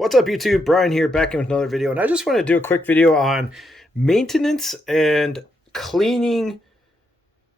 What's up YouTube? Brian here, back in with another video, and I just want to do a quick video on maintenance and cleaning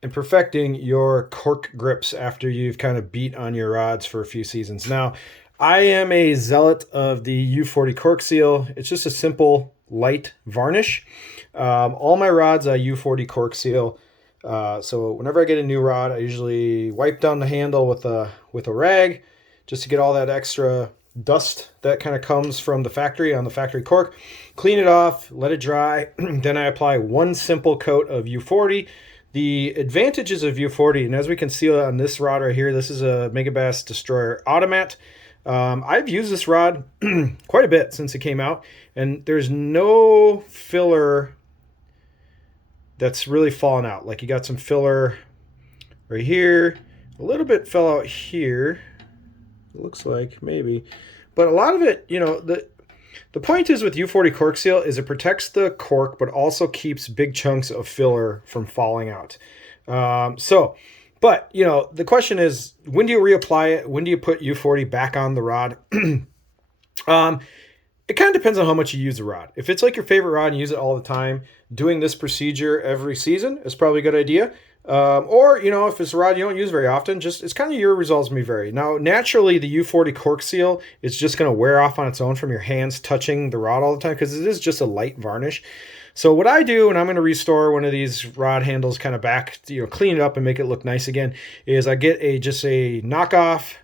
and perfecting your cork grips after you've kind of beat on your rods for a few seasons. Now, I am a zealot of the U40 Cork Seal. It's just a simple light varnish. All my rods I U40 Cork Seal. So whenever I get a new rod, I usually wipe down the handle with a rag just to get all that extra dust that kind of comes from the factory on the factory cork. Clean it off, let it dry. Then I apply one simple coat of U40. The advantages of U40, and as we can see on this rod right here, this is a Megabass Destroyer Automat. I've used this rod quite a bit since it came out, and there's no filler that's really fallen out. Like, you got some filler right here, a little bit fell out here, it looks like, maybe, but a lot of it, you know, the point is with U40 Cork Seal is it protects the cork but also keeps big chunks of filler from falling out. But you know, the question is, when do you reapply it? When do you put U40 back on the rod? It kind of depends on how much you use the rod. If it's like your favorite rod and you use it all the time, doing this procedure every season is probably a good idea. Or, you know, if it's a rod you don't use very often, just, it's kind of your results may vary. Now, naturally, the U40 Cork Seal is just going to wear off on its own from your hands touching the rod all the time because it is just a light varnish. So what I do when I'm going to restore one of these rod handles kind of back, you know, clean it up and make it look nice again, is I get just a knockoff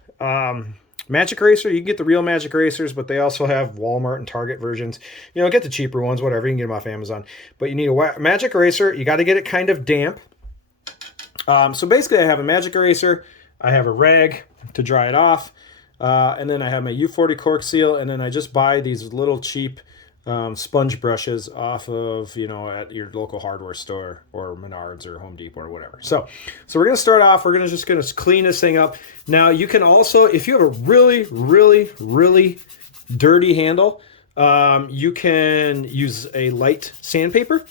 magic eraser. You can get the real magic erasers, but they also have Walmart and Target versions. You know, get the cheaper ones, whatever. You can get them off Amazon. But you need a magic eraser. You got to get it kind of damp. So basically, I have a magic eraser, I have a rag to dry it off, and then I have my U40 Cork Seal, and then I just buy these little cheap sponge brushes off of, you know, at your local hardware store or Menards or Home Depot or whatever. So we're going to start off, we're just going to clean this thing up. Now, you can also, if you have a really, really, really dirty handle, you can use a light sandpaper.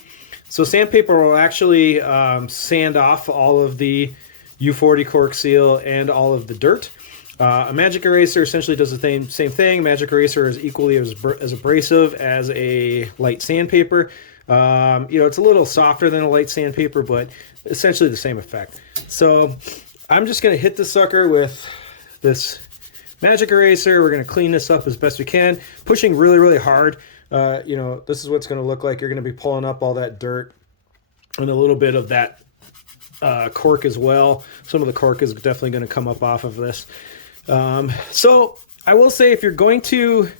So sandpaper will actually sand off all of the U40 Cork Seal and all of the dirt. A magic eraser essentially does the same thing. Magic eraser is equally as abrasive as a light sandpaper. You know, it's a little softer than a light sandpaper, but essentially the same effect. So I'm just going to hit the sucker with this magic eraser. We're going to clean this up as best we can, pushing really, really hard. You know, this is what it's going to look like. You're going to be pulling up all that dirt and a little bit of that cork as well. Some of the cork is definitely going to come up off of this. So I will say, if you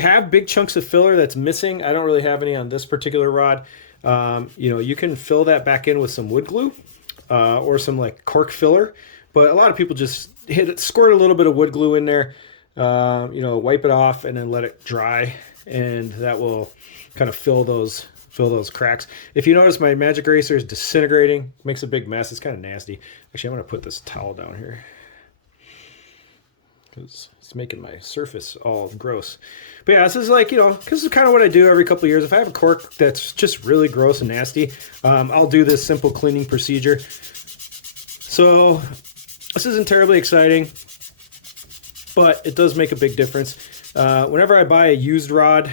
have big chunks of filler that's missing, I don't really have any on this particular rod. You know, you can fill that back in with some wood glue or some like cork filler. But a lot of people just squirt a little bit of wood glue in there, you know, wipe it off and then let it dry, and that will kind of fill those cracks. If you notice, my magic eraser is disintegrating, makes a big mess. It's kind of nasty. Actually, I'm going to put this towel down here because it's making my surface all gross. But yeah, this is like, you know, this is kind of what I do every couple of years. If I have a cork that's just really gross and nasty, I'll do this simple cleaning procedure. So this isn't terribly exciting, but it does make a big difference. Whenever I buy a used rod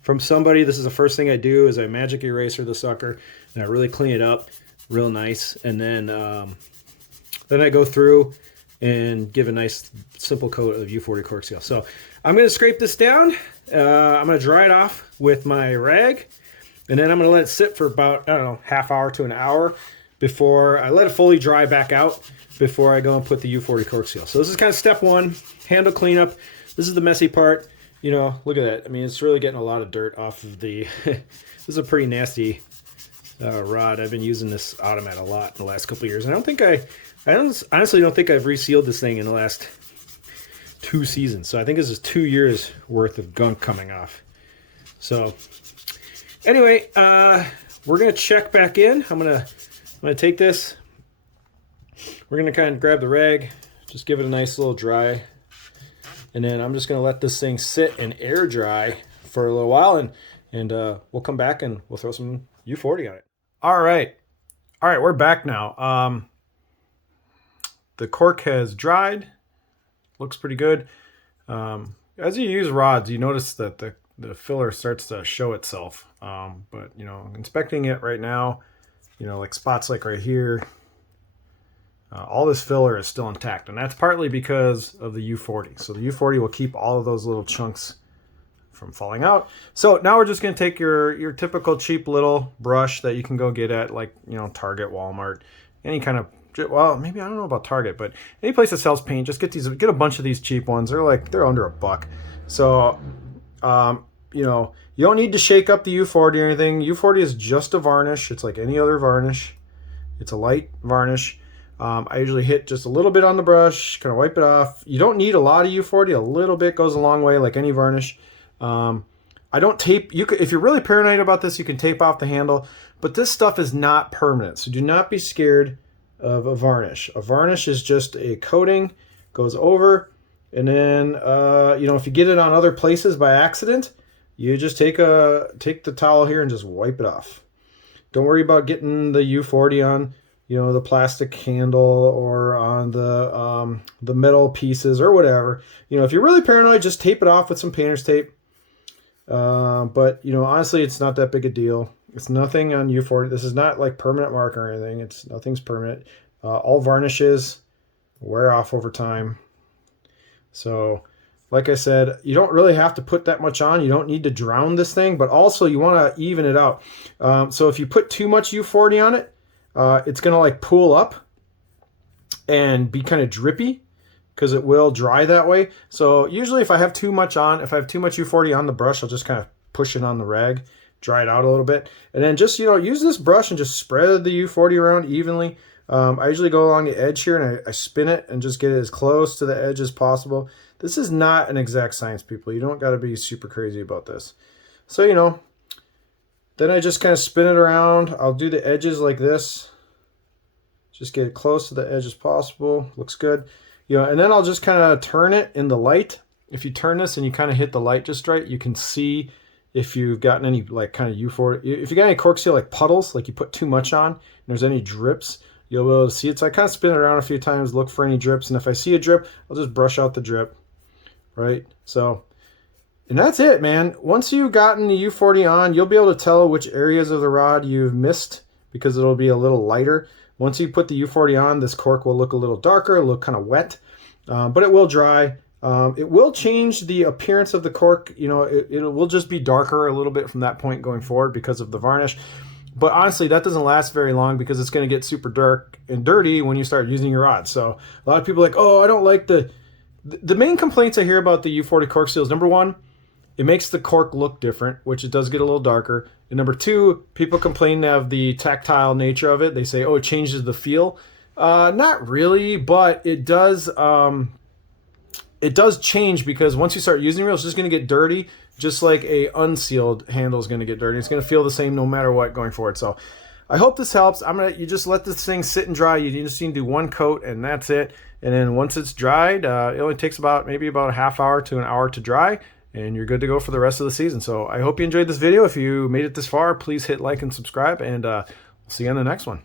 from somebody, this is the first thing I do is I magic eraser the sucker and I really clean it up real nice, and then I go through and give a nice simple coat of U40 Cork Seal. So I'm going to scrape this down. I'm going to dry it off with my rag, and then I'm going to let it sit for about, I don't know, half hour to an hour before I let it fully dry back out before I go and put the U40 Cork Seal. So this is kind of step one, handle cleanup. This is the messy part. You know, look at that. I mean, it's really getting a lot of dirt off of the... This is a pretty nasty rod. I've been using this Automat a lot in the last couple of years. And I honestly don't think I've resealed this thing in the last 2 seasons. So I think this is 2 years worth of gunk coming off. So anyway, we're going to check back in. I'm going to take this. We're going to kind of grab the rag, just give it a nice little dry. And then I'm just going to let this thing sit and air dry for a little while, and we'll come back and we'll throw some U40 on it. All right, we're back now. The cork has dried, looks pretty good. as you use rods, you notice that the filler starts to show itself. But, you know, inspecting it right now, you know, like spots like right here, all this filler is still intact. And that's partly because of the U40. So the U40 will keep all of those little chunks from falling out. So now we're just going to take your typical cheap little brush that you can go get at, like, you know, Target, Walmart, any kind of, well, maybe I don't know about Target, but any place that sells paint, just get a bunch of these cheap ones. They're under $1. So, you know, you don't need to shake up the U40 or anything. U40 is just a varnish. It's like any other varnish. It's a light varnish. I usually hit just a little bit on the brush, kind of wipe it off. You don't need a lot of U40. A little bit goes a long way, like any varnish. I don't tape. If you're really paranoid about this, you can tape off the handle. But this stuff is not permanent, so do not be scared of a varnish. A varnish is just a coating, goes over, and then you know, if you get it on other places by accident, you just take the towel here and just wipe it off. Don't worry about getting the U40 on, you know, the plastic handle or on the metal pieces or whatever. You know, if you're really paranoid, just tape it off with some painter's tape. But, you know, honestly, it's not that big a deal. It's nothing on U40. This is not like permanent mark or anything. Nothing's permanent. All varnishes wear off over time. So, like I said, you don't really have to put that much on. You don't need to drown this thing, but also you want to even it out. So if you put too much U40 on it, it's going to like pool up and be kind of drippy, because it will dry that way. So usually if I have too much U40 on the brush, I'll just kind of push it on the rag, dry it out a little bit, and then just, you know, use this brush and just spread the U40 around evenly. I usually go along the edge here and I spin it and just get it as close to the edge as possible. This is not an exact science, people. You don't got to be super crazy about this. So, you know, then I just kind of spin it around. I'll do the edges like this. Just get it close to the edge as possible. Looks good. You know, and then I'll just kind of turn it in the light. If you turn this and you kind of hit the light just right, you can see if you've gotten any like kind of U40. If you got any cork seal like puddles, like you put too much on, and there's any drips, you'll be able to see it. So I kind of spin it around a few times, look for any drips, and if I see a drip, I'll just brush out the drip, right? So, and that's it, man. Once you've gotten the U40 on, you'll be able to tell which areas of the rod you've missed, because it'll be a little lighter. Once you put the U40 on, this cork will look a little darker, look kind of wet, but it will dry. It will change the appearance of the cork. You know, it will just be darker a little bit from that point going forward because of the varnish. But honestly, that doesn't last very long, because it's going to get super dark and dirty when you start using your rod. So a lot of people are like, oh, I don't like the main complaints I hear about the U40 Cork Seal is, number one, it makes the cork look different, which it does get a little darker. And number two, people complain of the tactile nature of it. They say, oh, it changes the feel. Not really, but it does change, because once you start using it, it's just going to get dirty, just like a unsealed handle is going to get dirty. It's going to feel the same no matter what going forward. So I hope this helps. You just let this thing sit and dry. You just need to do one coat, and that's it. And then once it's dried, it only takes maybe about a half hour to an hour to dry, and you're good to go for the rest of the season. So I hope you enjoyed this video. If you made it this far, please hit like and subscribe, and we'll see you on the next one.